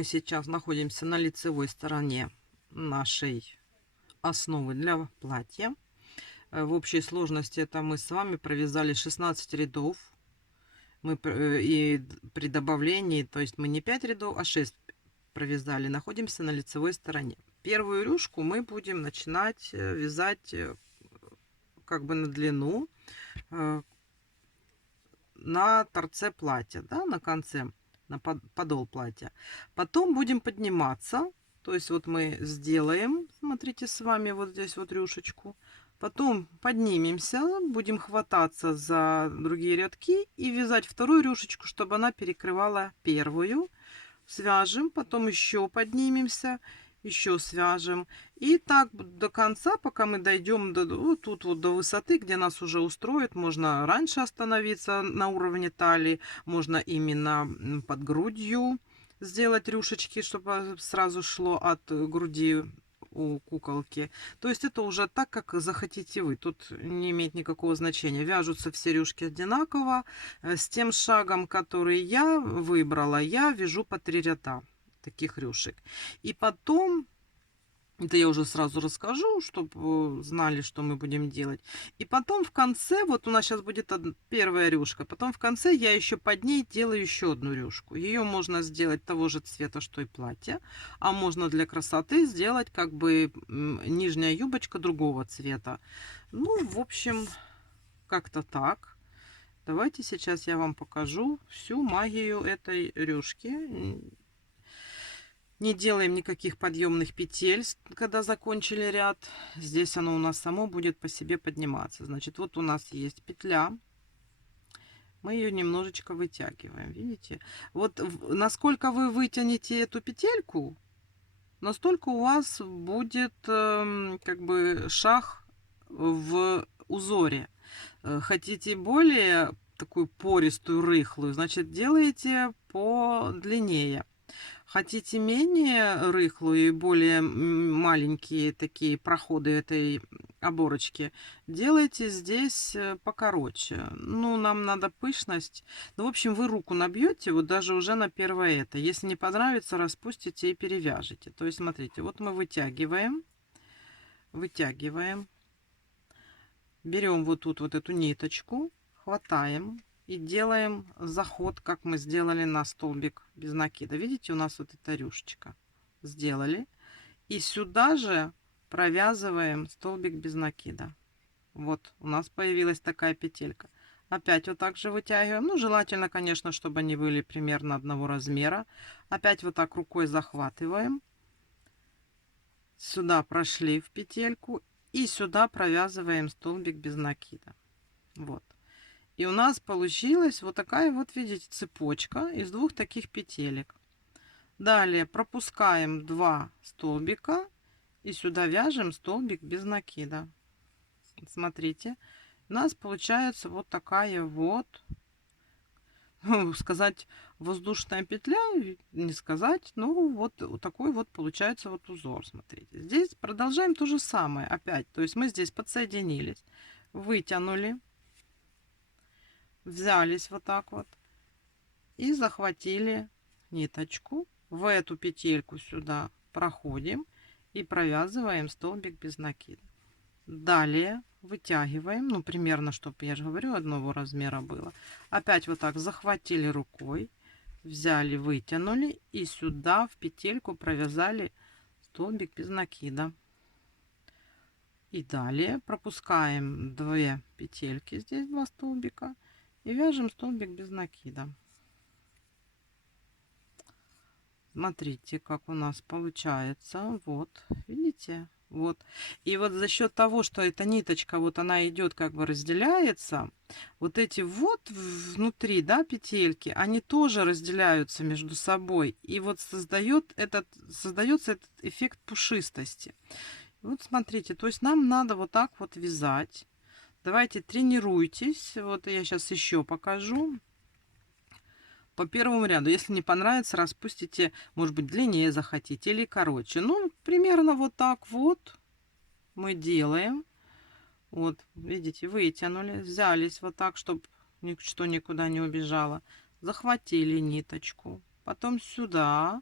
Мы сейчас находимся на лицевой стороне нашей основы для платья. В общей сложности это мы с вами провязали 16 рядов. И при добавлении, то есть мы не 5 рядов, а 6 провязали. Находимся на лицевой стороне. Первую рюшку мы будем начинать вязать как бы на длину, на торце платья, да, на конце, на подол платья. Потом будем подниматься, то есть вот мы сделаем, смотрите, с вами вот здесь вот рюшечку. Потом поднимемся, будем хвататься за другие рядки и вязать вторую рюшечку, чтобы она перекрывала первую. Свяжем, потом еще поднимемся, еще свяжем. И так до конца, пока мы дойдем до, вот тут вот до высоты, где нас уже устроит. Можно раньше остановиться на уровне талии, можно именно под грудью сделать рюшечки, чтобы сразу шло от груди у куколки. То есть это уже так, как захотите вы. Тут не имеет никакого значения. Вяжутся все рюшки одинаково. С тем шагом, который я выбрала, я вяжу по 3 ряда таких рюшек. И потом, это я уже сразу расскажу, чтобы знали, что мы будем делать. И потом в конце, вот у нас сейчас будет первая рюшка, потом в конце я еще под ней делаю еще одну рюшку. Ее можно сделать того же цвета, что и платье, а можно для красоты сделать как бы нижняя юбочка другого цвета. Ну, в общем, как-то так. Давайте сейчас я вам покажу всю магию этой рюшки. Не делаем никаких подъемных петель, когда закончили ряд. Здесь оно у нас само будет по себе подниматься. Значит, вот у нас есть петля. Мы ее немножечко вытягиваем, видите? Вот насколько вы вытянете эту петельку, настолько у вас будет как бы шаг в узоре. Хотите более такую пористую, рыхлую, значит, делаете подлиннее. Хотите менее рыхлую и более маленькие такие проходы этой оборочки, делайте здесь покороче. Ну, нам надо пышность. Ну, в общем, вы руку набьете, вот даже уже на первое это. Если не понравится, распустите и перевяжете. То есть, смотрите, вот мы вытягиваем, берем вот тут вот эту ниточку, хватаем и делаем заход, как мы сделали на столбик без накида. Видите, у нас вот эта рюшечка. Сделали. И сюда же провязываем столбик без накида. Вот у нас появилась такая петелька. Опять вот так же вытягиваем. Ну, желательно, конечно, чтобы они были примерно одного размера. Опять вот так рукой захватываем. Сюда прошли в петельку. И сюда провязываем столбик без накида. Вот. И у нас получилась вот такая вот, видите, цепочка из двух таких петелек. Далее пропускаем 2 столбика и сюда вяжем столбик без накида. Смотрите, у нас получается вот такая вот, сказать, воздушная петля, не сказать, ну вот такой вот получается вот узор. Смотрите, здесь продолжаем то же самое опять. То есть мы здесь подсоединились, вытянули, взялись вот так вот и захватили ниточку, в эту петельку сюда проходим и провязываем столбик без накида. Далее вытягиваем, ну примерно, чтобы, я же говорю, одного размера было. Опять вот так захватили рукой, взяли, вытянули и сюда в петельку провязали столбик без накида. И далее пропускаем 2 петельки, здесь 2 столбика, и вяжем столбик без накида. Смотрите, как у нас получается. Вот, видите? Вот. И вот за счет того, что эта ниточка, вот она идет, как бы разделяется, вот эти вот внутри, да, петельки, они тоже разделяются между собой. И вот создается этот эффект пушистости. Вот смотрите, то есть нам надо вот так вот вязать. Давайте тренируйтесь. Вот я сейчас еще покажу. По первому ряду, если не понравится, распустите, может быть, длиннее захотите или короче. Ну, примерно вот так вот мы делаем. Вот, видите, вытянули, взялись вот так, чтобы ничто никуда не убежало. Захватили ниточку, потом сюда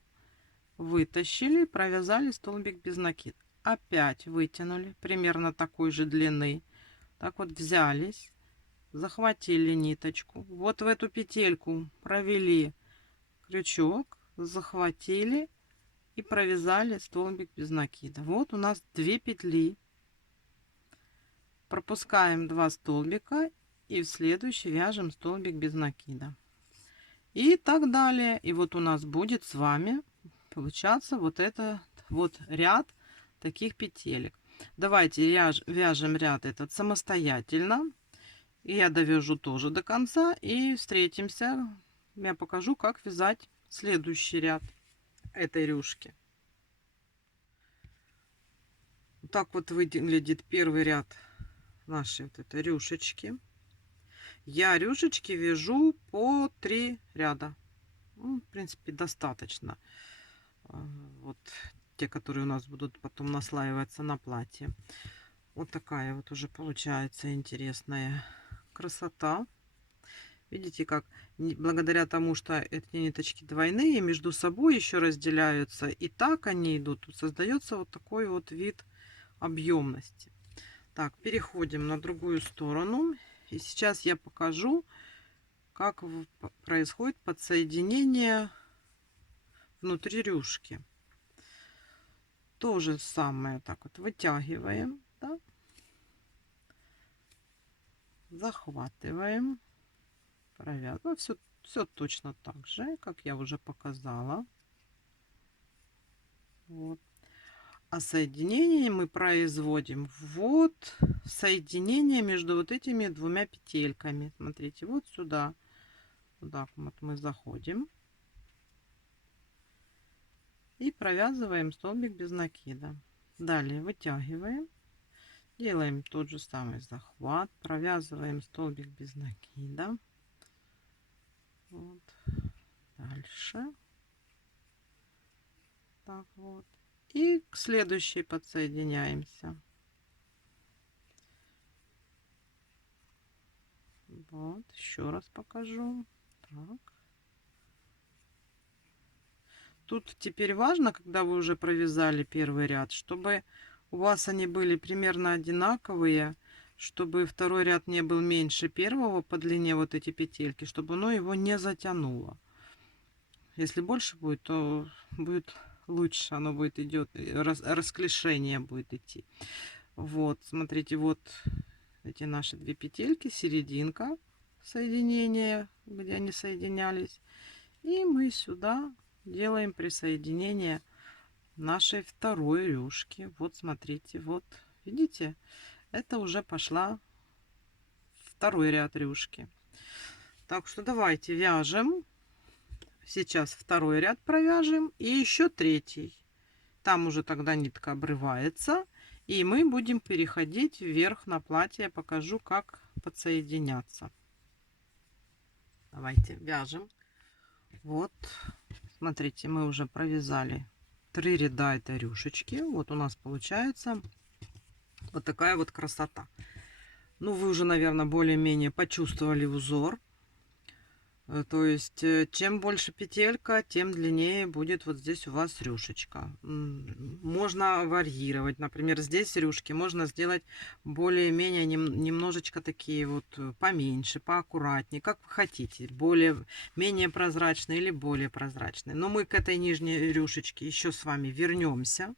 вытащили, провязали столбик без накида. Опять вытянули, примерно такой же длины. Так вот взялись, захватили ниточку. Вот в эту петельку провели крючок, захватили и провязали столбик без накида. Вот у нас 2 петли. Пропускаем 2 столбика и в следующий вяжем столбик без накида. И так далее. И вот у нас будет с вами получаться вот этот вот ряд таких петелек. Давайте вяжем ряд этот самостоятельно. И я довяжу тоже до конца. И встретимся. Я покажу, как вязать следующий ряд этой рюшки. Так вот выглядит первый ряд нашей вот этой рюшечки. Я рюшечки вяжу по 3 ряда. Ну, в принципе, достаточно. Вот те, которые у нас будут потом наслаиваться на платье. Вот такая вот уже получается интересная красота. Видите, как благодаря тому, что эти ниточки двойные, между собой еще разделяются, и так они идут, тут создается вот такой вот вид объемности. Так, переходим на другую сторону. И сейчас я покажу, как происходит подсоединение внутри рюшки. То же самое, так вот вытягиваем, да? Захватываем, провязываем. Все точно так же, как я уже показала. Вот. А соединение мы производим вот соединение между вот этими 2 петельками. Смотрите, вот сюда. Вот мы заходим и провязываем столбик без накида. Далее вытягиваем, делаем тот же самый захват, провязываем столбик без накида. Вот. Дальше. Так вот. И к следующей подсоединяемся. Вот, еще раз покажу. Так. Тут теперь важно, когда вы уже провязали первый ряд, чтобы у вас они были примерно одинаковые, чтобы второй ряд не был меньше первого по длине вот эти петельки, чтобы оно его не затянуло. Если больше будет, то будет лучше, оно будет идет, расклешение будет идти. Вот, смотрите, вот эти наши 2 петельки, серединка соединения, где они соединялись. И мы сюда делаем присоединение нашей второй рюшки. Вот смотрите, вот видите, это уже пошла второй ряд рюшки. Так что давайте вяжем. Сейчас второй ряд провяжем и еще третий. Там уже тогда нитка обрывается, и мы будем переходить вверх на платье. Я покажу, как подсоединяться. Давайте вяжем. Вот, смотрите, мы уже провязали 3 ряда этой рюшечки. Вот у нас получается вот такая вот красота. Ну, вы уже, наверное, более-менее почувствовали узор. То есть, чем больше петелька, тем длиннее будет вот здесь у вас рюшечка. Можно варьировать. Например, здесь рюшки можно сделать более-менее немножечко такие вот поменьше, поаккуратнее, как вы хотите. Менее прозрачные или более прозрачные. Но мы к этой нижней рюшечке еще с вами вернемся.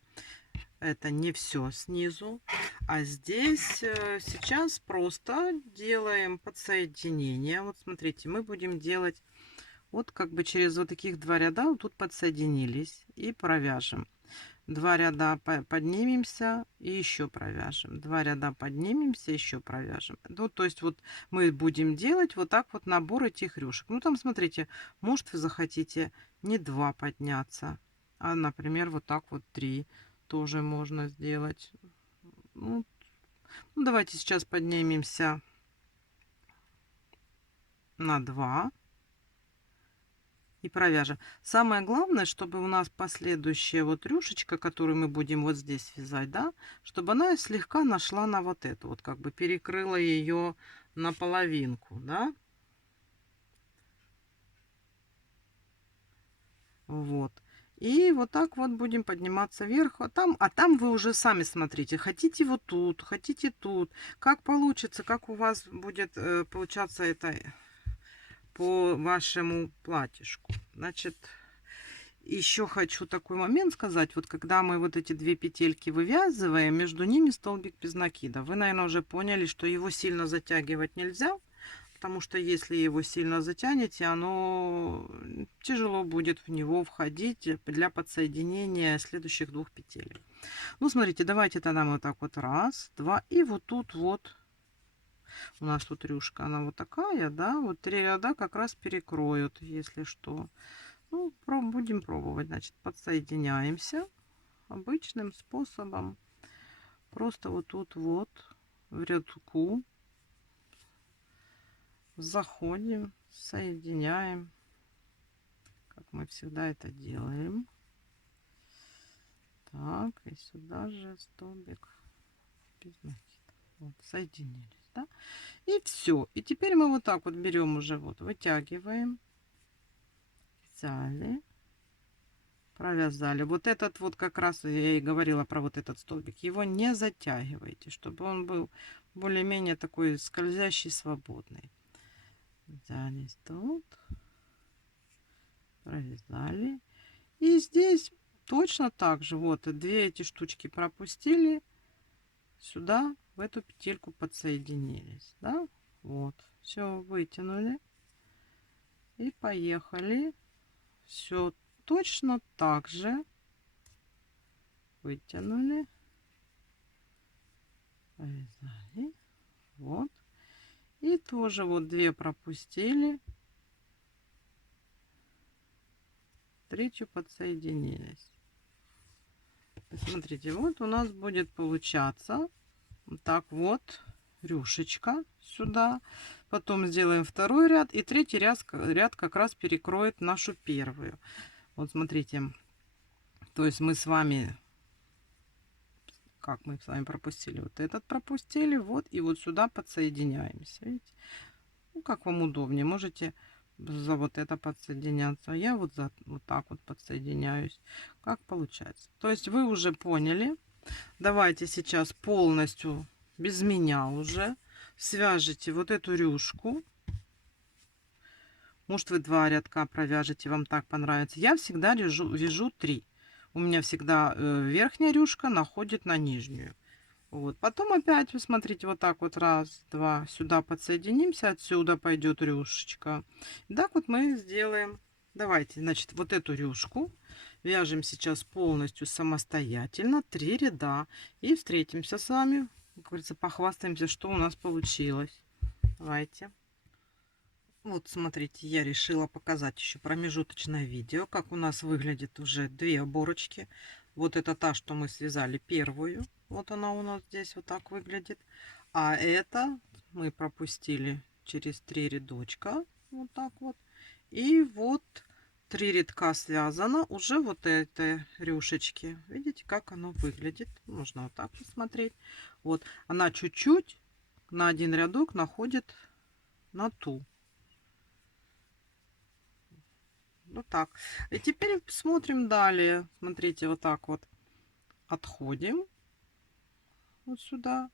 Это не все снизу. А здесь сейчас просто делаем подсоединение. Вот смотрите, мы будем делать вот как бы через вот таких 2 ряда вот тут подсоединились и провяжем. 2 ряда поднимемся и еще провяжем. 2 ряда поднимемся, еще провяжем. Ну, то есть вот мы будем делать вот так вот набор этих рюшек. Ну, там, смотрите, может, вы захотите не 2 подняться, а, например, вот так вот 3 тоже можно сделать. Ну, давайте сейчас поднимемся на 2 и провяжем. Самое главное, чтобы у нас последующая вот рюшечка, которую мы будем вот здесь вязать, да, чтобы она слегка нашла на вот эту, вот как бы перекрыла ее на половинку, да. Вот. И вот так вот будем подниматься вверх. А там вы уже сами смотрите. Хотите вот тут, хотите тут. Как получится, как у вас будет получаться это по вашему платьишку. Значит, еще хочу такой момент сказать. Вот когда мы вот эти две петельки вывязываем, между ними столбик без накида. Вы, наверное, уже поняли, что его сильно затягивать нельзя. Потому что если его сильно затянете, оно тяжело будет в него входить для подсоединения следующих двух петель. Ну, смотрите, давайте тогда мы вот так вот раз, два, и вот тут вот у нас тут рюшка, она вот такая, да, вот 3 ряда как раз перекроют, если что. Ну, будем пробовать, значит, подсоединяемся обычным способом. Просто вот тут вот в рядку заходим, соединяем, как мы всегда это делаем. Так, и сюда же столбик без накида. Вот, соединились, да? И все. И теперь мы вот так вот берем уже, вот, вытягиваем, взяли, провязали. Вот этот вот как раз я и говорила про вот этот столбик. Его не затягивайте, чтобы он был более-менее такой скользящий, свободный. Взяли тут, провязали. И здесь точно так же. Вот, две эти штучки пропустили. Сюда, в эту петельку подсоединились. Да? Вот. Все, вытянули. И поехали. Все точно так же. Вытянули. Повязали. Вот. И тоже вот две пропустили. Третью подсоединились. Смотрите, вот у нас будет получаться вот так вот рюшечка сюда. Потом сделаем второй ряд. И третий ряд как раз перекроет нашу первую. Вот смотрите. То есть мы с вами... Как мы с вами пропустили? Вот этот пропустили. Вот. И вот сюда подсоединяемся. Видите? Ну, как вам удобнее. Можете за вот это подсоединяться. Я вот вот так вот подсоединяюсь. Как получается. То есть вы уже поняли. Давайте сейчас полностью без меня уже свяжите вот эту рюшку. Может, вы 2 рядка провяжете, вам так понравится. Я всегда вяжу 3. У меня всегда верхняя рюшка находит на нижнюю. Вот. Потом опять, вы смотрите, вот так вот раз, два, сюда подсоединимся, отсюда пойдет рюшечка. И так вот мы сделаем. Давайте, значит, вот эту рюшку вяжем сейчас полностью самостоятельно, 3 ряда. И встретимся с вами, как говорится, похвастаемся, что у нас получилось. Давайте. Вот, смотрите, я решила показать еще промежуточное видео, как у нас выглядит уже 2 оборочки. Вот это та, что мы связали первую. Вот она у нас здесь вот так выглядит. А это мы пропустили через 3 рядочка. Вот так вот. И вот 3 рядка связано уже вот этой рюшечки. Видите, как оно выглядит? Можно вот так посмотреть. Вот она чуть-чуть на один рядок находит на ту. Вот так. И теперь смотрим далее. Смотрите, вот так вот отходим вот сюда.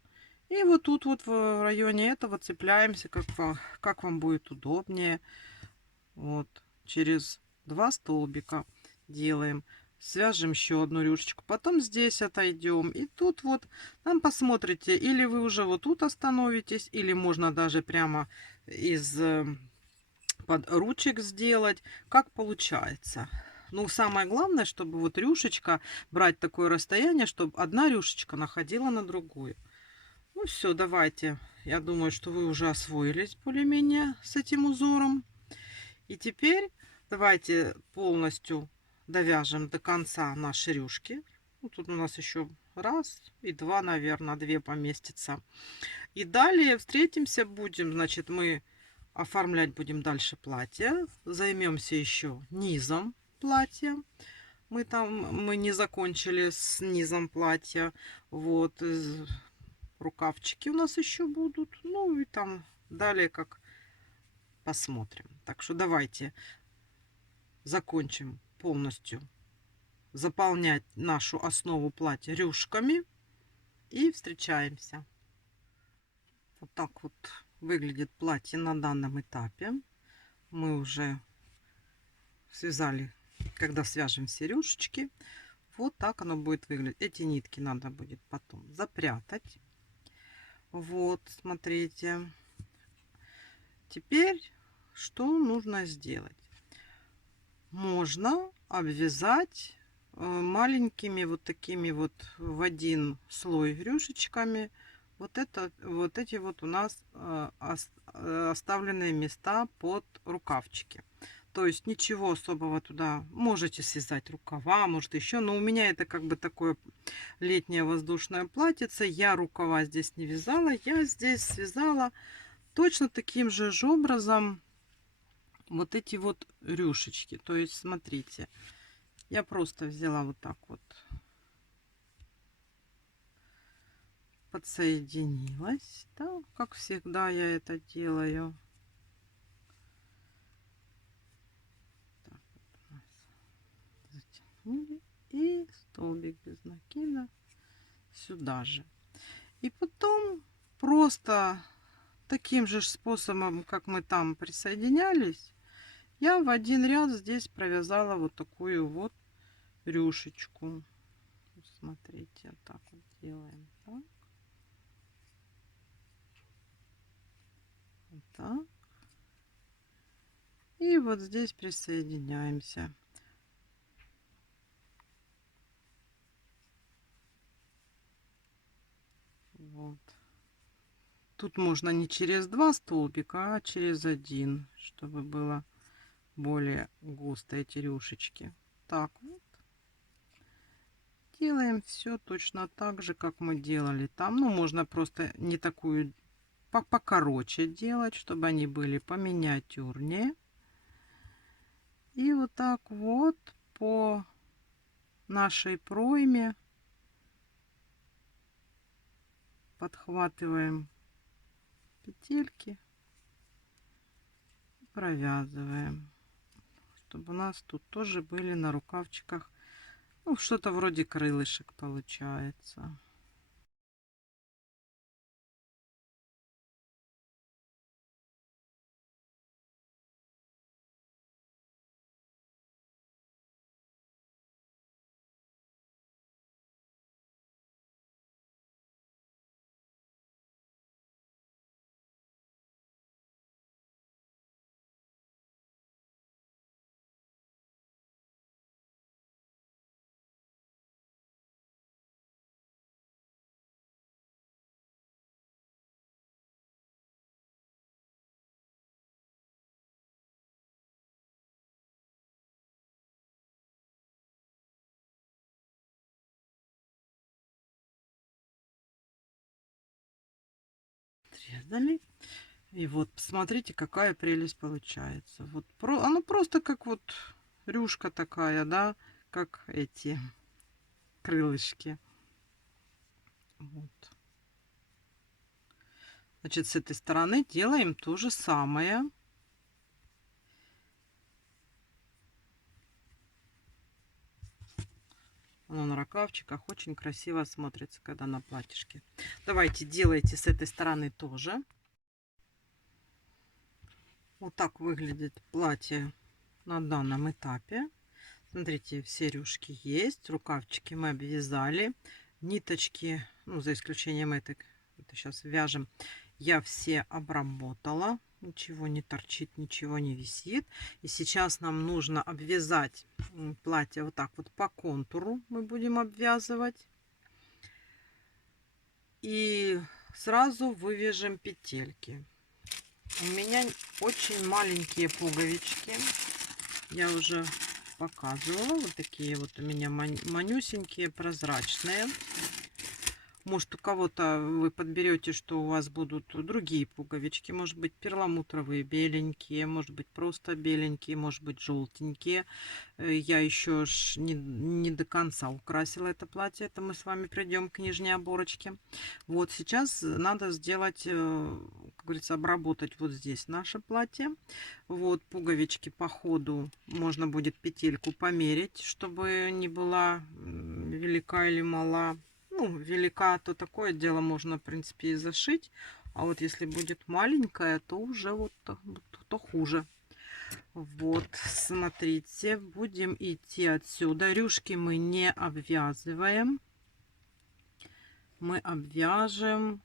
И вот тут вот в районе этого цепляемся, как вам будет удобнее. Вот через 2 столбика делаем. Свяжем еще одну рюшечку. Потом здесь отойдем. И тут вот там посмотрите. Или вы уже вот тут остановитесь. Или можно даже прямо из... под ручек сделать, как получается. Ну, самое главное, чтобы вот рюшечка брать такое расстояние, чтобы одна рюшечка находила на другую. Ну все, давайте. Я думаю, что вы уже освоились более-менее с этим узором. И теперь давайте полностью довяжем до конца наши рюшки. Ну, тут у нас еще раз и 2, наверное, 2 поместится. И далее встретимся будем, значит, мы оформлять будем дальше платье. Займемся еще низом платья. Мы не закончили с низом платья. Вот рукавчики у нас еще будут. Ну и там далее как посмотрим. Так что давайте закончим полностью заполнять нашу основу платья рюшками и встречаемся. Вот так вот выглядит платье на данном этапе. Мы уже связали, когда свяжем все рюшечки, вот так оно будет выглядеть. Эти нитки надо будет потом запрятать. Вот, смотрите. Теперь что нужно сделать? Можно обвязать маленькими вот такими вот в один слой рюшечками вот эти вот у нас оставленные места под рукавчики. То есть ничего особого туда. Можете связать рукава, может еще, но у меня это как бы такое летнее воздушное платьице. Я рукава здесь не вязала, я здесь связала точно таким же образом вот эти вот рюшечки. То есть смотрите, я просто взяла вот так вот, подсоединилась, да, как всегда я это делаю. Так, вот у нас затянули, и столбик без накида сюда же. И потом просто таким же способом, как мы там присоединялись, я в один ряд здесь провязала вот такую вот рюшечку. Смотрите, вот так вот делаем. Так. Вот так. И вот здесь присоединяемся. Вот. Тут можно не через 2 столбика, а через 1, чтобы было более густо эти рюшечки. Так вот. Делаем все точно так же, как мы делали там. Ну, можно просто не такую, покороче делать, чтобы они были поминиатюрнее. И вот так вот по нашей пройме подхватываем петельки, провязываем, чтобы у нас тут тоже были на рукавчиках, ну, что-то вроде крылышек получается. Отрезали. И вот посмотрите, какая прелесть получается. Вот оно просто как вот рюшка такая, да, как эти крылышки. Вот. Значит, с этой стороны делаем то же самое. Оно на рукавчиках очень красиво смотрится, когда на платьишке. Давайте делайте с этой стороны тоже. Вот так выглядит платье на данном этапе. Смотрите, все рюшки есть, рукавчики мы обвязали, ниточки, ну, за исключением этой, это сейчас вяжем, я все обработала, ничего не торчит, ничего не висит. И сейчас нам нужно обвязать платье вот так вот по контуру, мы будем обвязывать. И сразу вывяжем петельки. У меня очень маленькие пуговички, я уже показывала. Вот такие вот у меня манюсенькие, прозрачные. Может, у кого-то вы подберете, что у вас будут другие пуговички. Может быть, перламутровые, беленькие. Может быть, просто беленькие. Может быть, желтенькие. Я еще не до конца украсила это платье. Это мы с вами придем к нижней оборочке. Вот сейчас надо сделать говорится, обработать вот здесь наше платье. Вот пуговички по ходу можно будет петельку померить, чтобы не была велика или мала. Ну, велика, то такое дело можно, в принципе, и зашить. А вот если будет маленькая, то уже вот то хуже. Вот, смотрите, будем идти отсюда. Рюшки мы не обвязываем. Мы обвяжем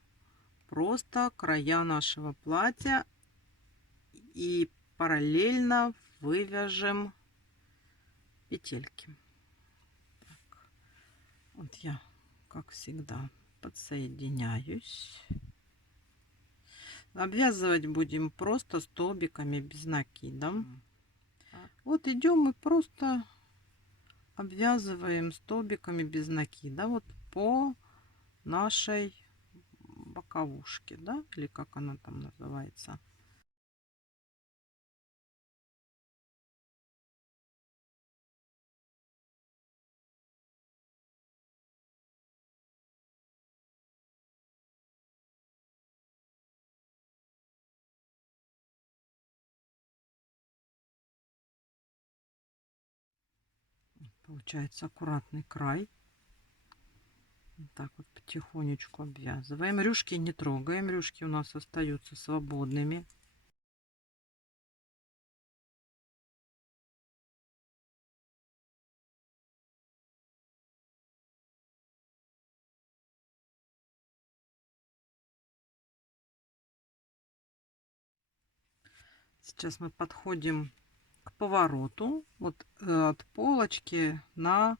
просто края нашего платья и параллельно вывяжем петельки. Так. Вот я, как всегда, подсоединяюсь. Обвязывать будем просто столбиками без накида. Вот идем и просто обвязываем столбиками без накида вот по нашей боковушке, да, или как она там называется. Получается аккуратный край. Вот так вот потихонечку обвязываем. Рюшки не трогаем, рюшки у нас остаются свободными. Сейчас мы подходим к повороту вот от полочки на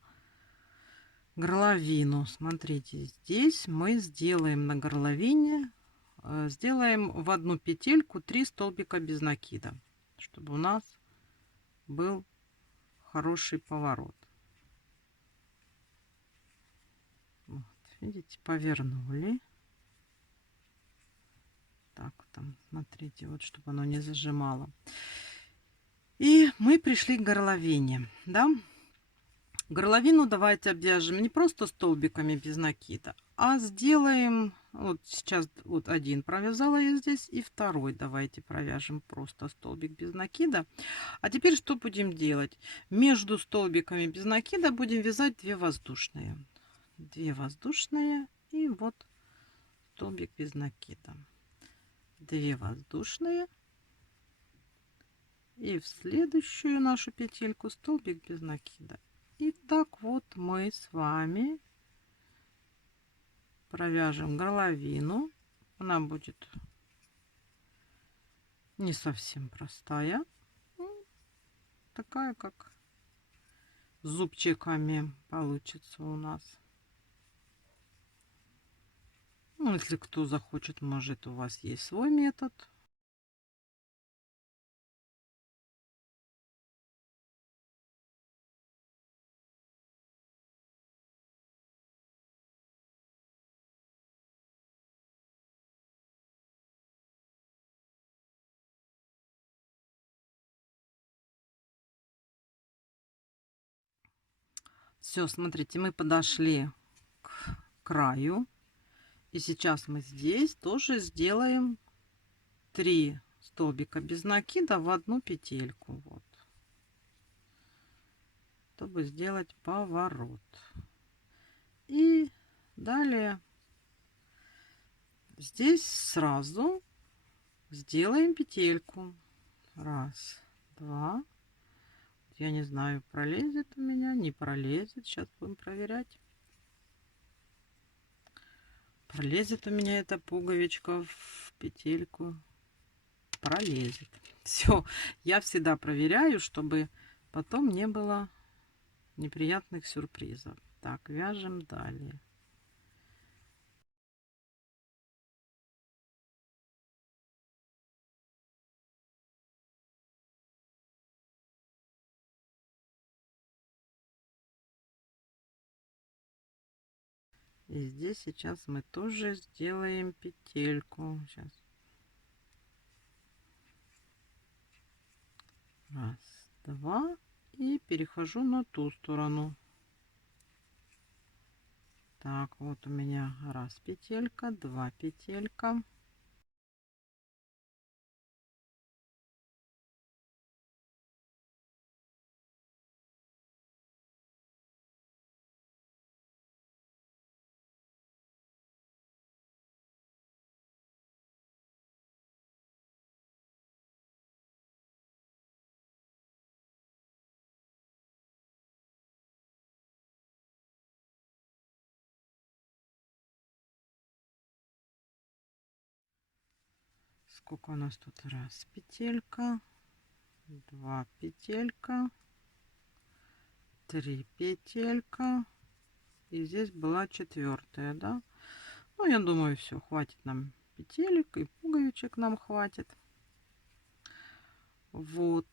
горловину. Смотрите, здесь мы сделаем на горловине, сделаем в одну петельку 3 столбика без накида, чтобы у нас был хороший поворот. Вот, видите, повернули. Так, там, смотрите, вот, чтобы оно не зажимало. И мы пришли к горловине, да. Горловину давайте обвяжем не просто столбиками без накида, а сделаем, вот сейчас вот один провязала я здесь, и второй давайте провяжем просто столбик без накида. А теперь что будем делать? Между столбиками без накида будем вязать 2 воздушные. 2 воздушные и вот столбик без накида. 2 воздушные. И в следующую нашу петельку столбик без накида. И так вот мы с вами провяжем горловину. Она будет не совсем простая. Такая, как с зубчиками получится у нас. Ну, если кто захочет, может, у вас есть свой метод. Все, смотрите, мы подошли к краю. И сейчас мы здесь тоже сделаем 3 столбика без накида в одну петельку. Вот. Чтобы сделать поворот. И далее здесь сразу сделаем петельку. Раз, два. Я не знаю, пролезет у меня, не пролезет. Сейчас будем проверять. Пролезет у меня эта пуговичка в петельку. Пролезет. Все, я всегда проверяю, чтобы потом не было неприятных сюрпризов. Так, вяжем далее. И здесь сейчас мы тоже сделаем петельку. Сейчас. Раз, два. И перехожу на ту сторону. Так, вот у меня раз петелька, два петелька. Сколько у нас тут? Раз петелька, 2 петелька, 3 петелька. И здесь была 4-я, да? Ну, я думаю, все, хватит нам петелек и пуговичек нам хватит. Вот.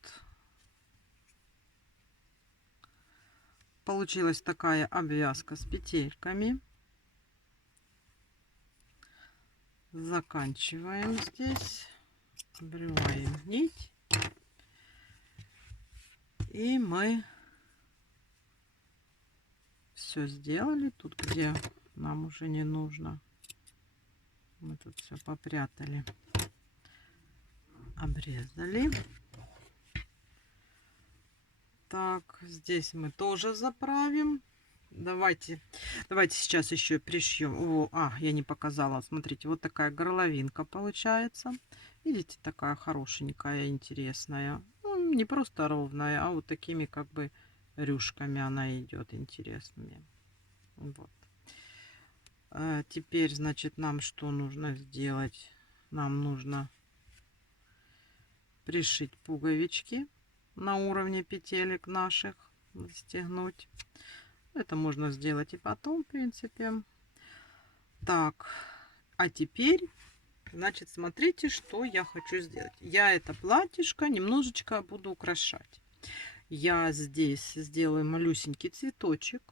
Получилась такая обвязка с петельками. Заканчиваем здесь. Обрываем нить. И мы все сделали. Тут, где нам уже не нужно, мы тут все попрятали. Обрезали. Так, здесь мы тоже заправим. Давайте сейчас еще пришьем. Я не показала. Смотрите, вот такая горловинка получается. Видите, такая хорошенькая, интересная. Ну, не просто ровная, а вот такими как бы рюшками она идет интересными. Вот. Теперь, значит, нам что нужно сделать? Нам нужно пришить пуговички на уровне петелек наших, застегнуть. Это можно сделать и потом, в принципе. Так, а теперь, значит, смотрите, что я хочу сделать. Я это платьишко немножечко буду украшать. Я здесь сделаю малюсенький цветочек.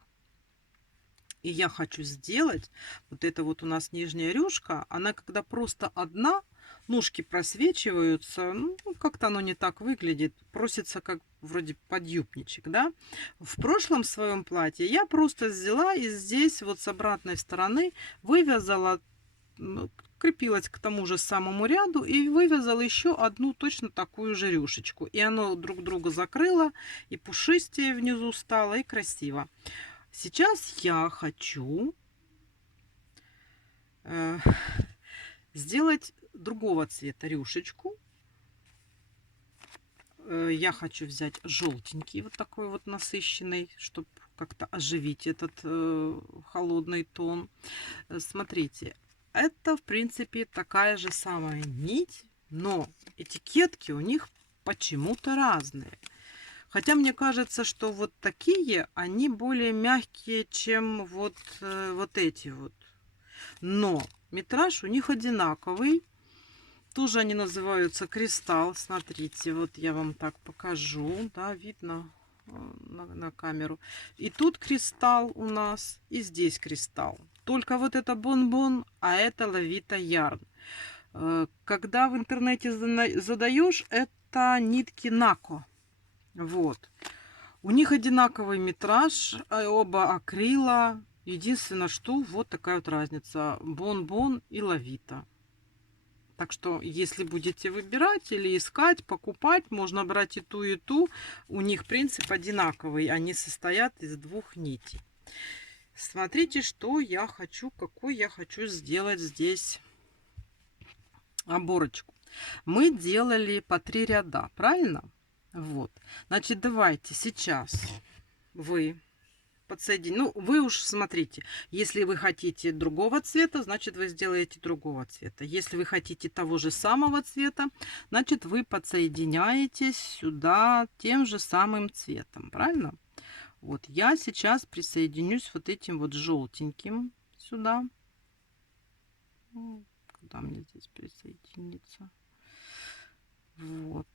И я хочу сделать, вот это вот у нас нижняя рюшка, она когда просто одна, ножки просвечиваются, ну, как-то оно не так выглядит, просится как вроде подъюбничек, да. В прошлом своем платье я просто взяла и здесь вот с обратной стороны вывязала, крепилась к тому же самому ряду и вывязала еще одну точно такую же рюшечку. И оно друг друга закрыло, и пушистее внизу стало, и красиво. Сейчас я хочу сделать другого цвета рюшечку. Я хочу взять желтенький, вот такой вот насыщенный, чтобы как-то оживить этот холодный тон. Смотрите, это в принципе такая же самая нить, но этикетки у них почему-то разные. Хотя мне кажется, что вот такие, они более мягкие, чем вот эти вот. Но метраж у них одинаковый. Тоже они называются кристалл. Смотрите, вот я вам так покажу. Да, видно на камеру. И тут кристалл у нас, и здесь кристалл. Только вот это бонбон, а это лавита ярн. Когда в интернете задаешь, это нитки Нако. Вот. У них одинаковый метраж, оба акрила. Единственное, что вот такая вот разница. Бонбон и лавита. Так что, если будете выбирать или искать, покупать, можно брать и ту, и ту. У них принцип одинаковый. Они состоят из двух нитей. Смотрите, что я хочу, какой я хочу сделать здесь оборочку. Мы делали по 3 ряда, правильно? Вот. Значит, давайте сейчас вы подсоедините. Ну, вы уж смотрите. Если вы хотите другого цвета, значит, вы сделаете другого цвета. Если вы хотите того же самого цвета, значит, вы подсоединяетесь сюда тем же самым цветом. Правильно? Вот. Я сейчас присоединюсь вот этим вот желтеньким сюда. Куда мне здесь присоединиться? Вот.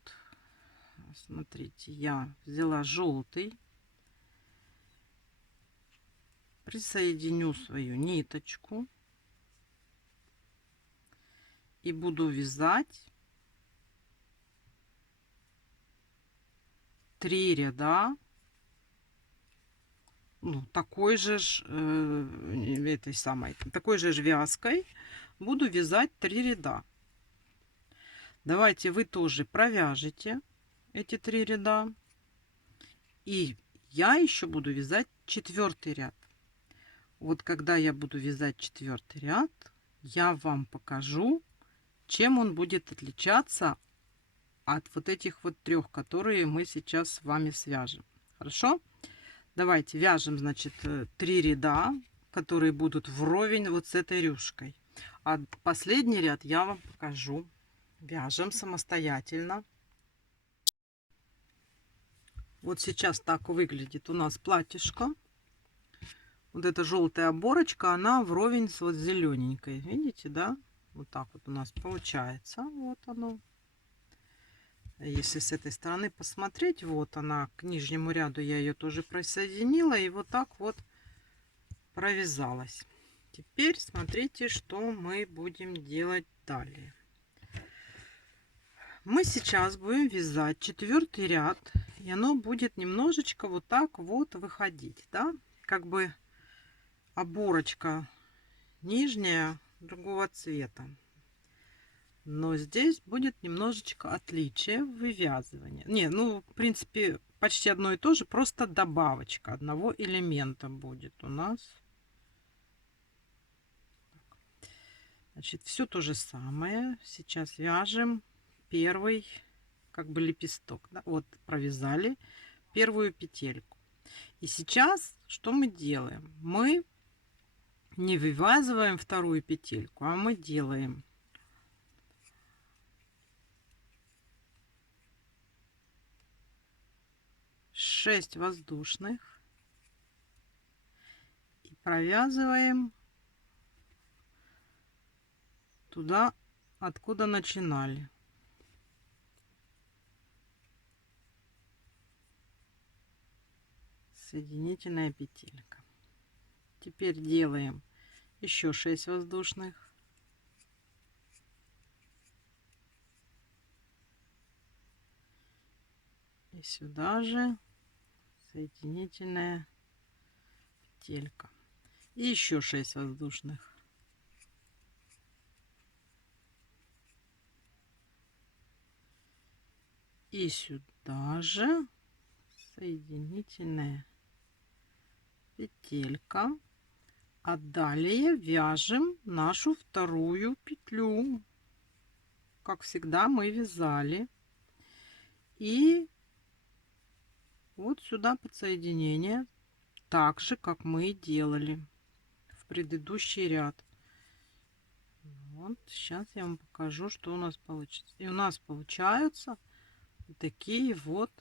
Смотрите, я взяла желтый, присоединю свою ниточку и буду вязать 3 ряда, ну, такой же такой же вязкой буду вязать 3 ряда. Давайте вы тоже провяжете эти 3 ряда. И я еще буду вязать 4-й ряд. Вот когда я буду вязать 4-й ряд, я вам покажу, чем он будет отличаться от вот этих вот 3, которые мы сейчас с вами свяжем. Хорошо? Давайте вяжем, значит, 3 ряда, которые будут вровень вот с этой рюшкой. А последний ряд я вам покажу Вяжем самостоятельно. Вот сейчас так выглядит у нас платьишко. Вот эта желтая оборочка, она вровень с вот зелененькой. Видите, да? Вот так вот у нас получается. Вот оно. Если с этой стороны посмотреть, вот она к нижнему ряду, я ее тоже присоединила. И вот так вот провязалась. Теперь смотрите, что мы будем делать далее. Мы сейчас будем вязать 4-й ряд. И оно будет немножечко вот так вот выходить. Да? Как бы оборочка нижняя другого цвета. Но здесь будет немножечко отличие в вывязывании. Не, ну, в принципе, почти одно и то же, просто добавочка одного элемента будет у нас. Значит, все то же самое. Сейчас вяжем первый, как бы лепесток. Да? Вот провязали первую петельку. И сейчас что мы делаем? Мы не вывязываем вторую петельку, а мы делаем 6 воздушных и провязываем туда, откуда начинали. Соединительная петелька. Теперь делаем еще 6 воздушных. И сюда же соединительная петелька. И еще 6 воздушных. И сюда же соединительная петелька. А далее вяжем нашу вторую петлю. Как всегда мы вязали. И вот сюда подсоединение. Так же, как мы делали в предыдущий ряд. Вот сейчас я вам покажу, что у нас получится. И у нас получаются вот такие вот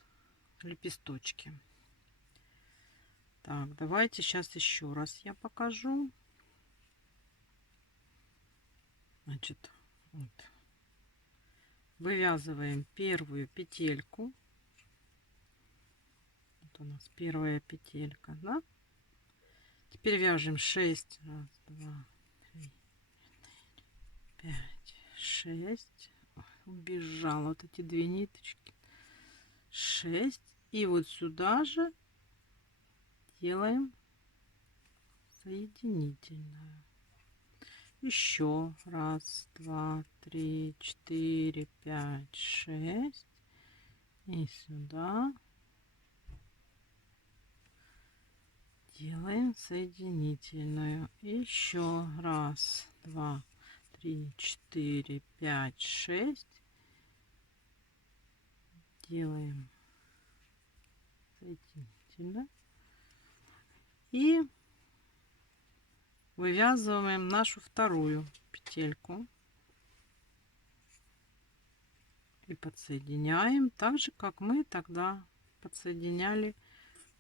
лепесточки. Так, давайте сейчас еще раз я покажу. Значит, вот. Вывязываем первую петельку. Вот у нас первая петелька, да? Теперь вяжем 6. Раз, два, три, 5, 6. Ой, убежала вот эти 2 ниточки. 6. И вот сюда же делаем соединительную. Еще раз, два, три, 4, 5, 6. И сюда делаем соединительную. Еще раз, два, три, 4, 5, 6. Делаем соединительную. И вывязываем нашу вторую петельку. И подсоединяем так же, как мы тогда подсоединяли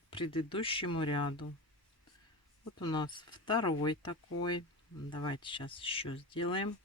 к предыдущему ряду. Вот у нас второй такой. Давайте сейчас еще сделаем.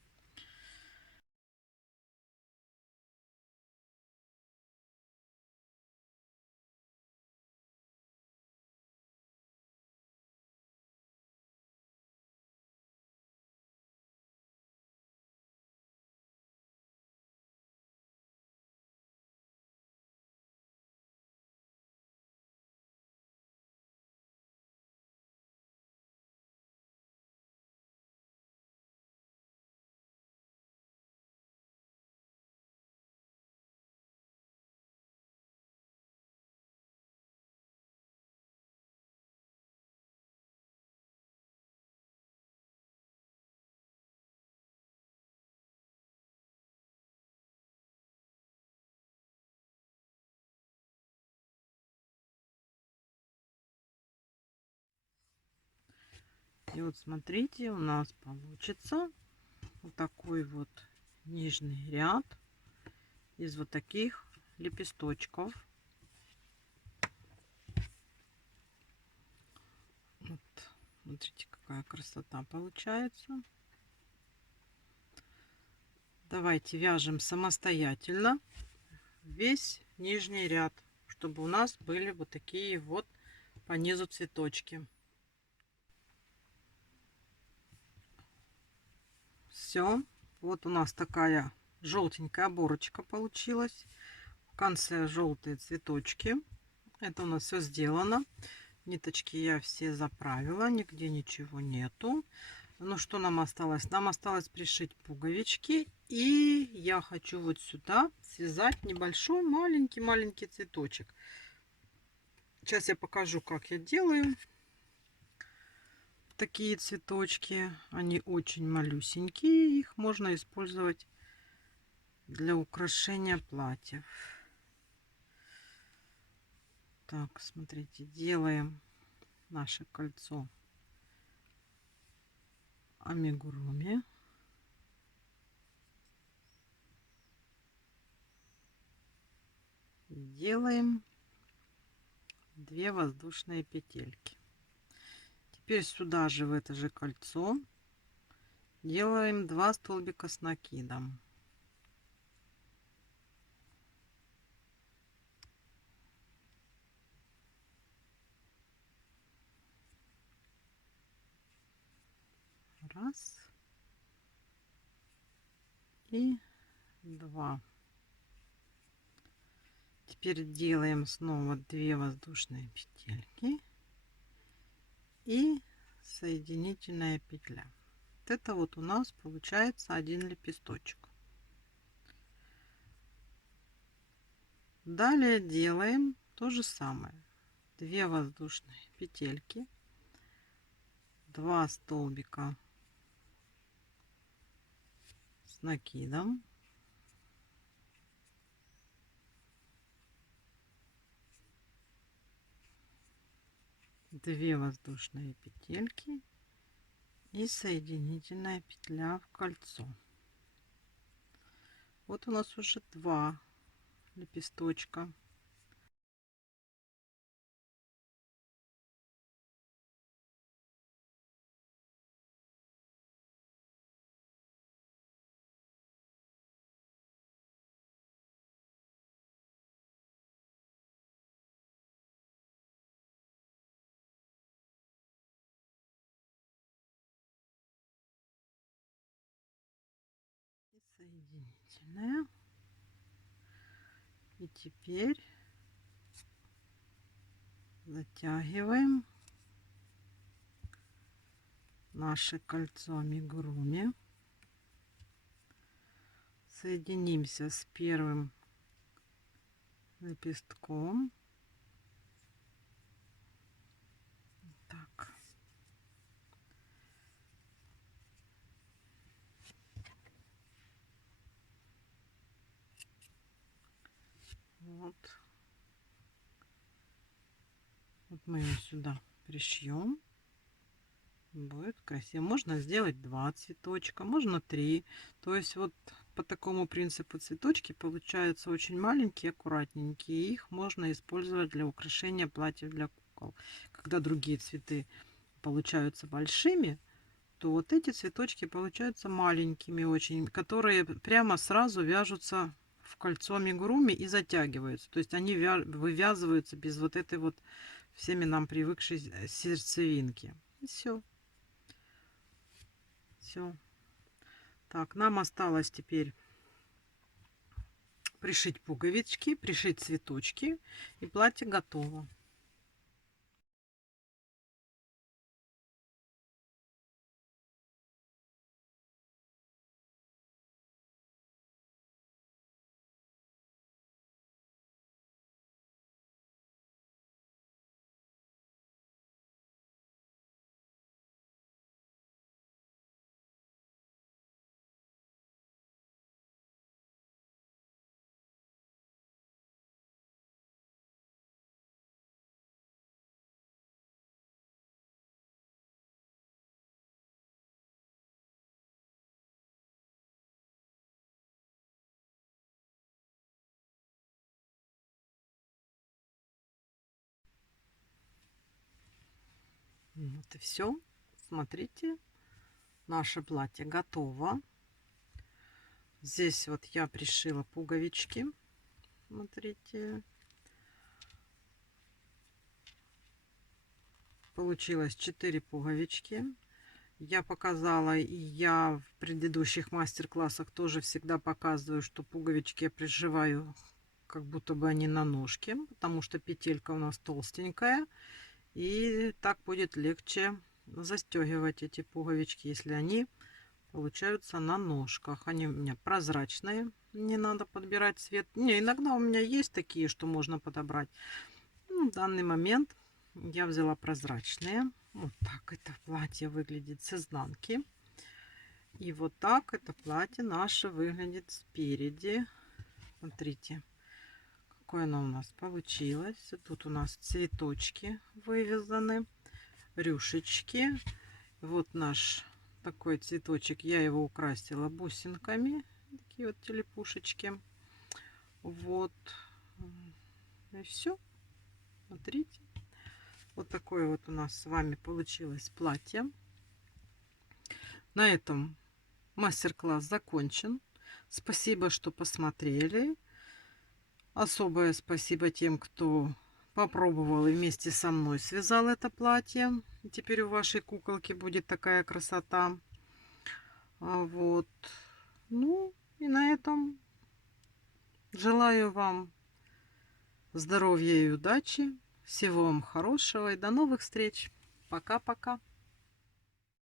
И вот смотрите, у нас получится вот такой вот нижний ряд. из вот таких лепесточков. Вот, смотрите, какая красота получается. Давайте вяжем самостоятельно весь нижний ряд, чтобы у нас были вот такие вот по низу цветочки. Все, вот у нас такая желтенькая оборочка получилась. В конце желтые цветочки. Это у нас все сделано. Ниточки я все заправила, нигде ничего нету. Ну что нам осталось? Нам осталось пришить пуговички. И я хочу вот сюда связать небольшой маленький цветочек. Сейчас я покажу, как я делаю такие цветочки. Они очень малюсенькие. Их можно использовать для украшения платьев. Так, смотрите, делаем наше кольцо амигуруми. Делаем 2 воздушные петельки. Теперь сюда же, в это же кольцо, делаем 2 столбика с накидом. Раз и 2. Теперь делаем снова 2 воздушные петельки и соединительная петля. Вот это вот у нас получается один лепесточек. Далее делаем то же самое. 2 воздушные петельки, 2 столбика с накидом, 2 воздушные петельки и соединительная петля в кольцо. Вот у нас уже 2 лепесточка. И соединительная. И теперь затягиваем наше кольцо амигуруми. Соединимся с первым лепестком. Так. Вот. Вот мы ее сюда пришьем. Будет красиво. Можно сделать 2 цветочка, можно 3. То есть вот по такому принципу цветочки получаются очень маленькие, аккуратненькие. Их можно использовать для украшения платьев для кукол. Когда другие цветы получаются большими, то вот эти цветочки получаются маленькими очень, которые прямо сразу вяжутся в кольцо амигуруми и затягиваются. То есть они вывязываются без вот этой вот всеми нам привыкшей сердцевинки. И все. Все. Так, нам осталось теперь пришить пуговички, пришить цветочки, и платье готово. Вот и все. Смотрите, наше платье готово. Здесь вот я пришила пуговички. Смотрите. Получилось 4 пуговички. Я показала, и я в предыдущих мастер-классах тоже всегда показываю, что пуговички я пришиваю, как будто бы они на ножке, потому что петелька у нас толстенькая. И так будет легче застегивать эти пуговички, если они получаются на ножках. Они у меня прозрачные, не надо подбирать цвет. Не, иногда у меня есть такие, что можно подобрать. Ну, в данный момент я взяла прозрачные. Вот так это платье выглядит с изнанки. И вот так это платье наше выглядит спереди. Смотрите, какое оно у нас получилось. Тут у нас цветочки вывязаны, рюшечки. Вот наш такой цветочек. Я его украсила бусинками. Такие вот телепушечки. Вот. И все. Смотрите. Вот такое вот у нас с вами получилось платье. На этом мастер-класс закончен. Спасибо, что посмотрели. Особое спасибо тем, кто попробовал и вместе со мной связал это платье. Теперь у вашей куколки будет такая красота. Вот. Ну и на этом желаю вам здоровья и удачи. Всего вам хорошего и до новых встреч. Пока-пока.